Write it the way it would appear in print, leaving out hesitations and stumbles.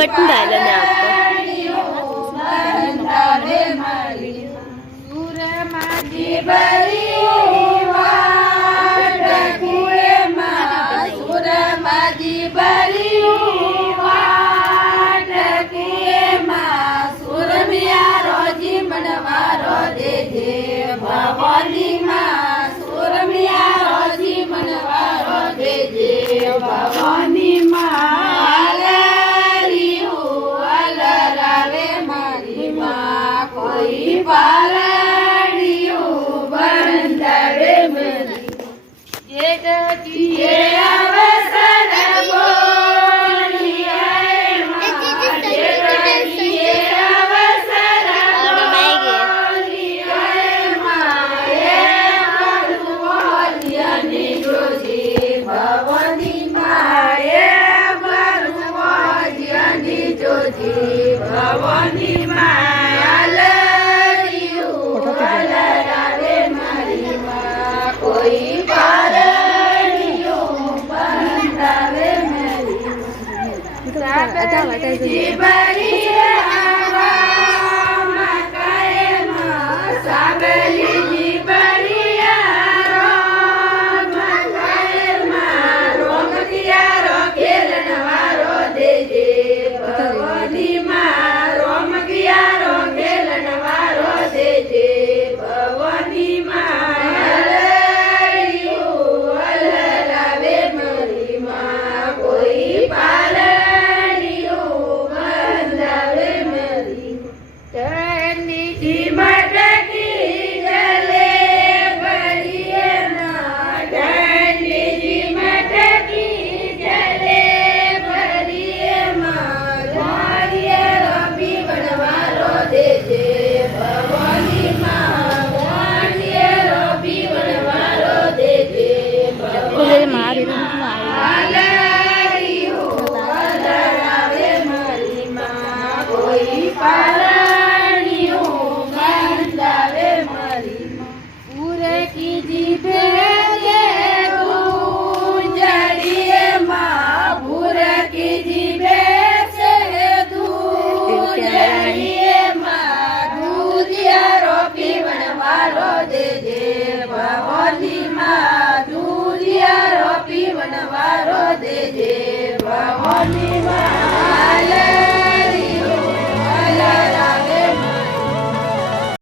Mutton डाला मैं आपको। ભવાની માં અલરાવે મારી માં કોઈ પાલડીયું બંધાવે મારી જેઠજીએ અવસર બોલીએ જેઠજીએ અવસર બોલીએ માએ ભગવતી જોજી ભવાની માએ ભગવતી જોજી ભવાની અલરાવે મારી માં કોઈ પારણીયું બંધાવે મારી સાબરજી બરી આવા કાયમાં સાબરજી બરી આવા કાયમાં રોમતિયા રોકેલ નવારો દેજે ભવાની માં રોમતિયા રોકેલ નવારો દેજે ભવાની માં અલરાવે મારી માં કોઈ પાલડીયું બંધાવે મારી ધરણીથી મટકી જલે ભરીએ ના ધરણીથી મટકી જલે ભરીએ માં ધોરીએ રબી વનવારો દેજે ભવાની માં ધોરીએ રબી વનવારો દેજે ભવાની અલરાવે મારી માં કોઈ પારણીયું બંધાવે મારી માં પૂરે કીધી ભેજે દૂજડીએ માં પૂરે કીધી ભેજે દૂજડીએ માં દૂધિયા રોપી વનવારો દેજે ભવાની માં દૂધિયા રોપી વનવારો દેજે ભવાની